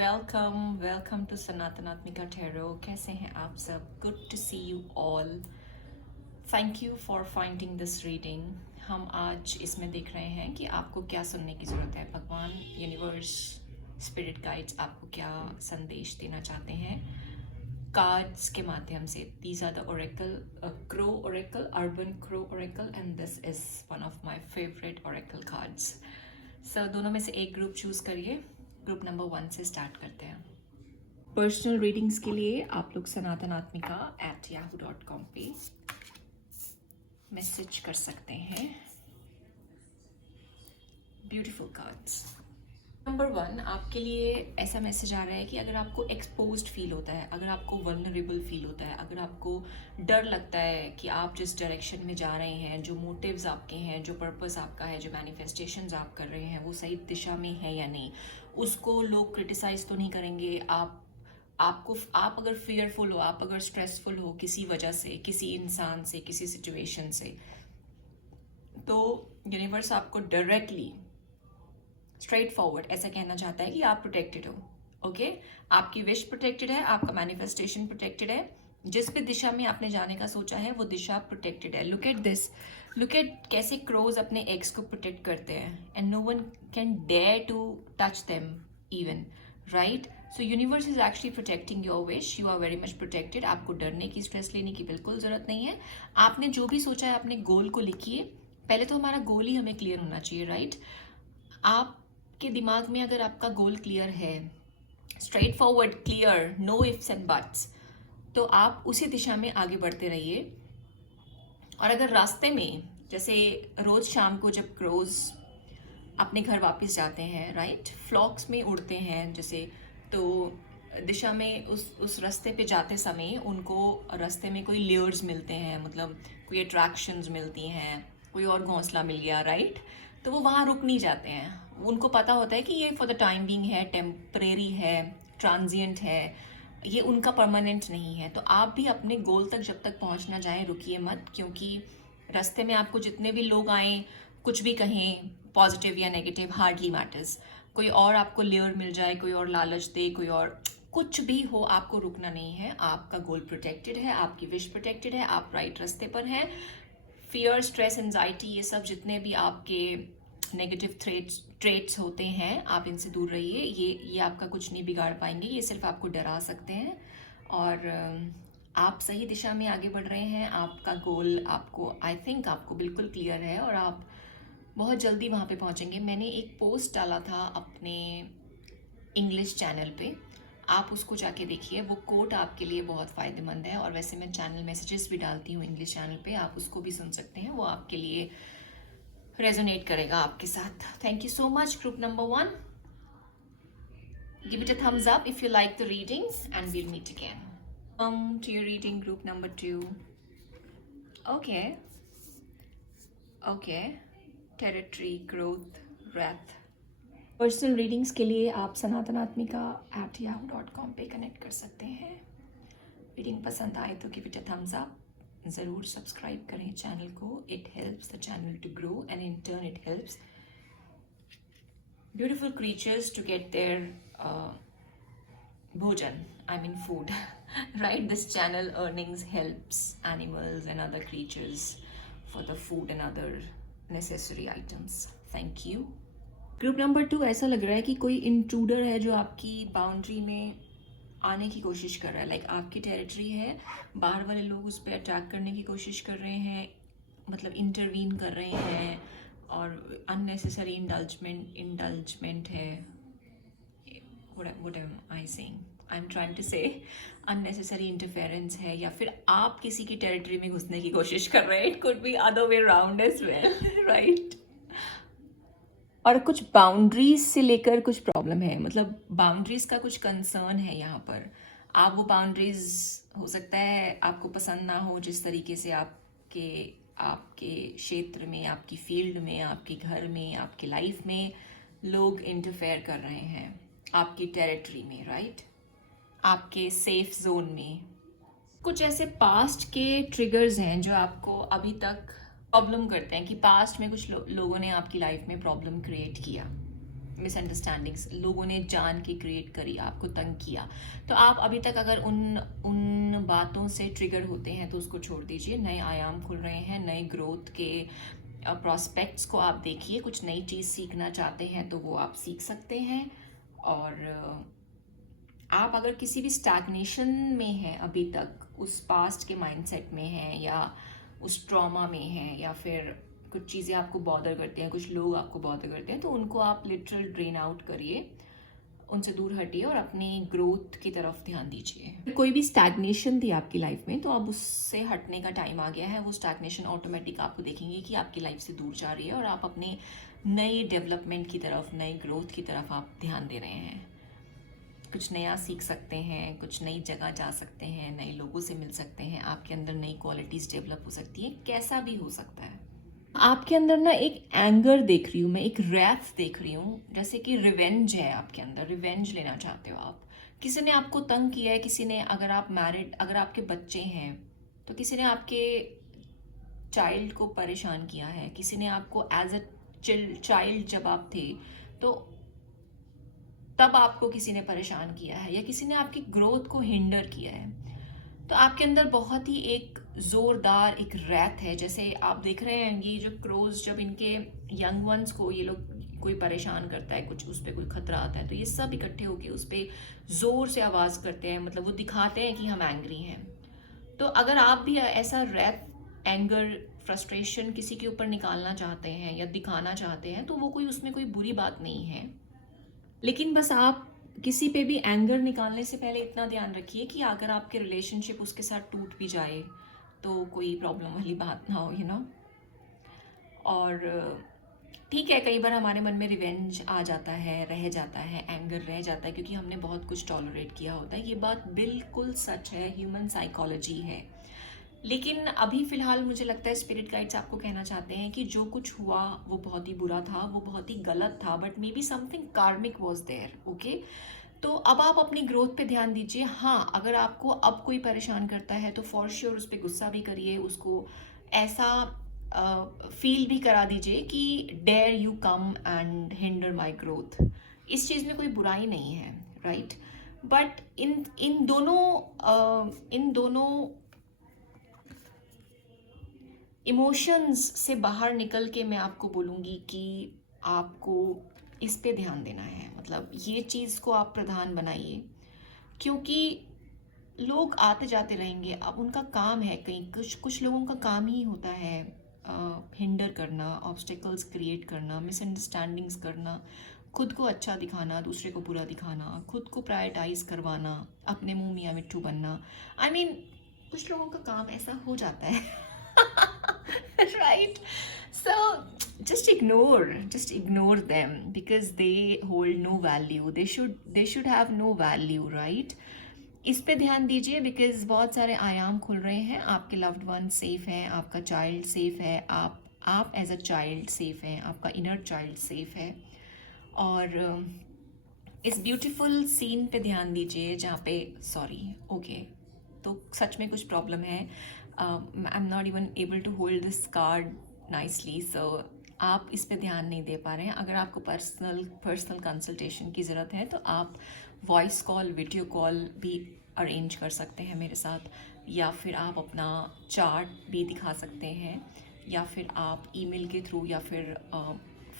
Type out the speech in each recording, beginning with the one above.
Welcome to सनातनात्मिका tarot. कैसे हैं आप सब? Good to see you all. Thank you for finding this reading. हम आज इसमें देख रहे हैं कि आपको क्या सुनने की ज़रूरत है। भगवान, यूनिवर्स, स्पिरिट गाइड्स आपको क्या संदेश देना चाहते हैं कार्ड्स के माध्यम से। These are the oracle, crow oracle, urban crow oracle, and this is one of my favourite oracle cards. Sir दोनों में से एक ग्रुप चूज़ करिए। ग्रुप नंबर 1 से स्टार्ट करते हैं। पर्सनल रीडिंग्स के लिए आप लोग sanatanaatmika@yahoo.com पे मैसेज कर सकते हैं। Beautiful cards. नंबर 1, आपके लिए ऐसा मैसेज आ रहा है कि अगर आपको एक्सपोज्ड फील होता है, अगर आपको वल्नरेबल फील होता है, अगर आपको डर लगता है कि आप जिस डायरेक्शन में जा रहे हैं, जो मोटिव्स आपके हैं, जो पर्पस आपका है, जो मैनिफेस्टेशंस आप कर रहे हैं, वो सही दिशा में है या नहीं, उसको लोग क्रिटिसाइज तो नहीं करेंगे। आप अगर फियरफुल हो, आप अगर स्ट्रेसफुल हो किसी वजह से, किसी इंसान से, किसी सिचुएशन से, तो यूनिवर्स आपको डायरेक्टली स्ट्रेट फॉरवर्ड ऐसा कहना चाहता है कि आप प्रोटेक्टेड हो। ओके, आपकी विश प्रोटेक्टेड है, आपका मैनिफेस्टेशन प्रोटेक्टेड है, जिस भी दिशा में आपने जाने का सोचा है वो दिशा प्रोटेक्टेड है। Look at this, look at कैसे क्रोज अपने एग्स को प्रोटेक्ट करते हैं, and no one can dare to touch them even, right? So universe is actually protecting your wish. You are very much protected. आपको डरने की, stress लेने की बिल्कुल जरूरत नहीं है। आपने जो भी सोचा है अपने गोल को लिखिए। पहले तो हमारा गोल ही हमें क्लियर होना चाहिए, राइट? आपके दिमाग में अगर आपका गोल क्लियर है, straightforward, clear, no ifs and buts, तो आप उसी दिशा में आगे बढ़ते रहिए। और अगर रास्ते में, जैसे रोज शाम को जब क्रोज अपने घर वापस जाते हैं, राइट, फ्लॉक्स में उड़ते हैं जैसे, तो दिशा में उस रास्ते पे जाते समय उनको रास्ते में कोई लेयर्स मिलते हैं, मतलब कोई अट्रैक्शंस मिलती हैं, कोई और घोंसला मिल गया, राइट? तो वो वहाँ रुक नहीं जाते हैं। उनको पता होता है कि ये फॉर द टाइम बीइंग है, टेम्परेरी है, ट्रांजिएंट है, ये उनका परमानेंट नहीं है। तो आप भी अपने गोल तक जब तक पहुँच ना जाए रुकिए मत, क्योंकि रास्ते में आपको जितने भी लोग आएँ, कुछ भी कहें, पॉजिटिव या नेगेटिव, हार्डली मैटर्स। कोई और आपको लेयर मिल जाए, कोई और लालच दे, कोई और कुछ भी हो, आपको रुकना नहीं है। आपका गोल प्रोटेक्टेड है, आपकी विश प्रोटेक्टेड है, आप राइट रास्ते पर हैं। फियर, स्ट्रेस, एंजाइटी, ये सब जितने भी आपके नेगेटिव ट्रेट्स होते हैं, आप इनसे दूर रहिए। ये आपका कुछ नहीं बिगाड़ पाएंगे, ये सिर्फ आपको डरा सकते हैं। और आप सही दिशा में आगे बढ़ रहे हैं। आपका गोल आपको, आई थिंक आपको बिल्कुल क्लियर है, और आप बहुत जल्दी वहाँ पे पहुँचेंगे। मैंने एक पोस्ट डाला था अपने इंग्लिश चैनल पे, आप उसको जाके देखिए। वो कोट आपके लिए बहुत फ़ायदेमंद है, और वैसे मैं चैनल मैसेजेस भी डालती हूँ इंग्लिश चैनल पे, आप उसको भी सुन सकते हैं। वो आपके लिए रेजोनेट करेगा आपके साथ। Thank you so much group number 1। Give it a thumbs up if you like the readings, and we'll meet again. To your reading group number 2. Okay. Territory, growth, wrath. Personal readings के लिए आप sanatanaatmika@yahoo.com पे connect कर सकते हैं। Reading पसंद आए तो give it a thumbs up. ज़रूर सब्सक्राइब करें चैनल को। It helps the channel to grow, and in turn it helps beautiful creatures to get their bhojan, I mean food, right? This channel earnings helps animals and other creatures for the food and other necessary items. Thank you. Group number 2, ऐसा लग रहा है कि कोई intruder है जो आपकी boundary में आने की कोशिश कर रहा है। लाइक आपकी टेरिटरी है, बाहर वाले लोग उस पर अटैक करने की कोशिश कर रहे हैं, मतलब इंटरवीन कर रहे हैं, और अननेसेसरी इंडल्जमेंट है। what am I saying? I'm trying to say unnecessary interference है, या फिर आप किसी की टेरिटरी में घुसने की कोशिश कर रहे हैं। It could be other way around as well, right? और कुछ बाउंड्रीज से लेकर कुछ प्रॉब्लम है, मतलब बाउंड्रीज का कुछ कंसर्न है यहाँ पर। आप वो बाउंड्रीज, हो सकता है आपको पसंद ना हो जिस तरीके से आपके क्षेत्र में, आपकी फील्ड में, आपके घर में, आपकी लाइफ में लोग इंटरफेयर कर रहे हैं, आपकी टेरिटरी में, राइट? आपके सेफ जोन में। कुछ ऐसे पास्ट के ट्रिगर्स हैं जो आपको अभी तक प्रॉब्लम करते हैं, कि पास्ट में कुछ लोगों ने आपकी लाइफ में प्रॉब्लम क्रिएट किया, मिसअंडरस्टैंडिंग्स, लोगों ने जान के क्रिएट करी, आपको तंग किया, तो आप अभी तक अगर उन उन बातों से ट्रिगर होते हैं तो उसको छोड़ दीजिए। नए आयाम खुल रहे हैं, नए ग्रोथ के प्रॉस्पेक्ट्स को आप देखिए। कुछ नई चीज़ सीखना चाहते हैं तो वो आप सीख सकते हैं। और आप अगर किसी भी स्टैग्नेशन में हैं अभी तक, उस पास्ट के माइंडसेट में हैं, या उस ट्रॉमा में हैं, या फिर कुछ चीज़ें आपको बॉदर करती हैं, कुछ लोग आपको बॉदर करते हैं, तो उनको आप लिटरल ड्रेन आउट करिए, उनसे दूर हटिए और अपनी ग्रोथ की तरफ ध्यान दीजिए। कोई भी स्टैग्नेशन थी आपकी लाइफ में तो अब उससे हटने का टाइम आ गया है। वो स्टैग्नेशन ऑटोमेटिक आपको देखेंगे कि आपकी लाइफ से दूर जा रही है और आप अपने नई डेवलपमेंट की तरफ, नई ग्रोथ की तरफ आप ध्यान दे रहे हैं। कुछ नया सीख सकते हैं, कुछ नई जगह जा सकते हैं, नए लोगों से मिल सकते हैं, आपके अंदर नई क्वालिटीज़ डेवलप हो सकती है, कैसा भी हो सकता है। आपके अंदर ना एक एंगर देख रही हूँ मैं, एक रैथ देख रही हूँ, जैसे कि रिवेंज है आपके अंदर, रिवेंज लेना चाहते हो आप। किसी ने आपको तंग किया है, किसी ने, अगर आप मैरिड, अगर आपके बच्चे हैं तो किसी ने आपके चाइल्ड को परेशान किया है, किसी ने आपको एज अ चाइल्ड जब आप थे तो तब आपको किसी ने परेशान किया है, या किसी ने आपकी ग्रोथ को हिंडर किया है। तो आपके अंदर बहुत ही एक ज़ोरदार एक रैथ है। जैसे आप देख रहे हैं ये जो क्रोज, जब इनके यंग वंस को ये लोग कोई परेशान करता है, कुछ उस पर कोई खतरा आता है, तो ये सब इकट्ठे होकर उस पर ज़ोर से आवाज़ करते हैं, मतलब वो दिखाते हैं कि हम एंग्री हैं। तो अगर आप भी ऐसा रैथ, एंगर, फ्रस्ट्रेशन किसी के ऊपर निकालना चाहते हैं या दिखाना चाहते हैं तो वो कोई, उसमें कोई बुरी बात नहीं है। लेकिन बस आप किसी पे भी एंगर निकालने से पहले इतना ध्यान रखिए कि अगर आपके रिलेशनशिप उसके साथ टूट भी जाए तो कोई प्रॉब्लम वाली बात ना हो, और ठीक है, कई बार हमारे मन में रिवेंज आ जाता है, रह जाता है, एंगर रह जाता है, क्योंकि हमने बहुत कुछ टॉलरेट किया होता है। ये बात बिल्कुल सच है, ह्यूमन साइकोलॉजी है। लेकिन अभी फ़िलहाल मुझे लगता है स्पिरिट गाइड्स आपको कहना चाहते हैं कि जो कुछ हुआ वो बहुत ही बुरा था, वो बहुत ही गलत था, बट मे बी समथिंग कार्मिक वॉज देयर। ओके, तो अब आप अपनी ग्रोथ पे ध्यान दीजिए। हाँ, अगर आपको अब कोई परेशान करता है तो फॉर श्योर उस पर गुस्सा भी करिए, उसको ऐसा फील भी करा दीजिए कि dare you come and hinder my growth. इस चीज़ में कोई बुराई नहीं है, राइट? बट इन दोनों इमोशंस से बाहर निकल के मैं आपको बोलूँगी कि आपको इस पे ध्यान देना है। मतलब ये चीज़ को आप प्रधान बनाइए, क्योंकि लोग आते जाते रहेंगे। अब उनका काम है, कहीं कुछ लोगों का काम ही होता है हिंडर करना, ऑब्स्टिकल्स क्रिएट करना, मिसअंडरस्टैंडिंग्स करना, खुद को अच्छा दिखाना, दूसरे को बुरा दिखाना, खुद को प्रायोरिटाइज करवाना, अपने मुंह मियाँ मिट्ठू बनना। I mean, कुछ लोगों का काम ऐसा हो जाता है। Right? So just ignore them because they hold no value. They should have no value, right? इस पे ध्यान दीजिए बिकॉज बहुत सारे आयाम खुल रहे हैं। आपके लव्ड वन सेफ हैं, आपका चाइल्ड सेफ है, आप एज अ चाइल्ड सेफ हैं, आपका इनर चाइल्ड सेफ है। और इस ब्यूटीफुल सीन पे ध्यान दीजिए जहाँ पे तो सच में कुछ प्रॉब्लम है। I am not even able to hold this card nicely, so आप इस पे ध्यान नहीं दे पा रहे हैं। अगर आपको पर्सनल कंसल्टेशन की ज़रूरत है तो आप वॉइस कॉल, वीडियो कॉल भी अरेंज कर सकते हैं मेरे साथ, या फिर आप अपना चार्ट भी दिखा सकते हैं, या फिर आप ईमेल के थ्रू या फिर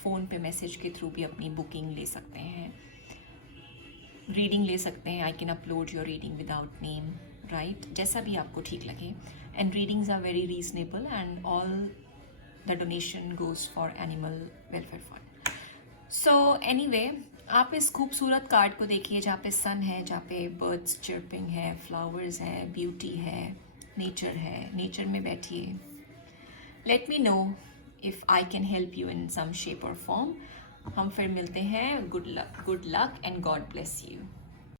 फ़ोन पे मैसेज के थ्रू भी अपनी बुकिंग ले सकते हैं, रीडिंग ले सकते हैं। I can upload your reading without name, right? जैसा भी आपको ठीक लगे। And readings are very reasonable and all the donation goes for animal welfare fund. So anyway, आप इस खूबसूरत कार्ड को देखिए जहाँ पे सन है, जहाँ पे बर्ड्स चिर्पिंग है, फ्लावर्स हैं, ब्यूटी है, नेचर है। नेचर में बैठिए। Let me know if I can help you in some shape और फॉर्म। हम फिर मिलते हैं। Good luck and God bless you.